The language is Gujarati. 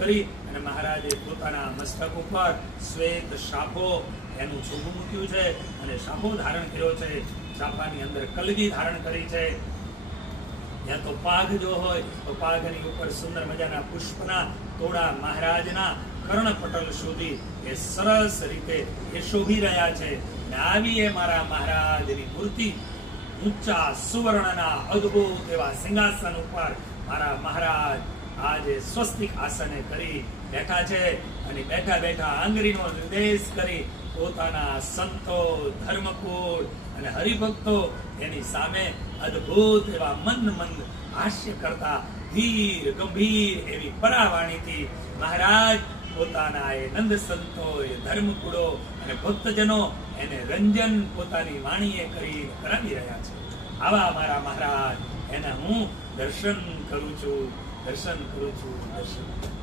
કરી અને મહારાજે પોતાના મસ્તક ઉપર શ્વેત શાફો એનું છોગું મૂક્યું છે અને શાફો ધારણ કર્યો છે. શાફાની અંદર કલગી ધારણ કરી છે. ત્યાં તો પાઘ જો હોય તો પાઘની ઉપર સુંદર મજાના પુષ્પના તોડા મહારાજના કર્ણપટલ સુધી એ સરસ રીતે એ શોભી રહ્યા છે. અને આવી એ મારા મહારાજની મૂર્તિ ઊંચા સુવર્ણના અદ્ભુત એવા સિંહાસન ઉપર મારા મહારાજ આજે સ્વસ્તિક આસને કરી બેઠા છે. અને બેઠા બેઠા આંગળીનો નિર્દેશ કરી પોતાના સંતો, ધર્મકુળ અને હરિભક્તો એની સામે અદ્ભુત એવા મંદ મંદ હાસ્ય કરતા ધીર ગંભીર એવી પરાવાણીથી મહારાજ પોતાના એ નંદ સંતો, એ ધર્મકુળો અને ભક્તજનો એને રંજન પોતાની વાણીએ કરી કરાવી રહ્યા છે. આવા મારા મહારાજ એને હું દર્શન કરું છું, દર્શન કરું છું, દર્શન.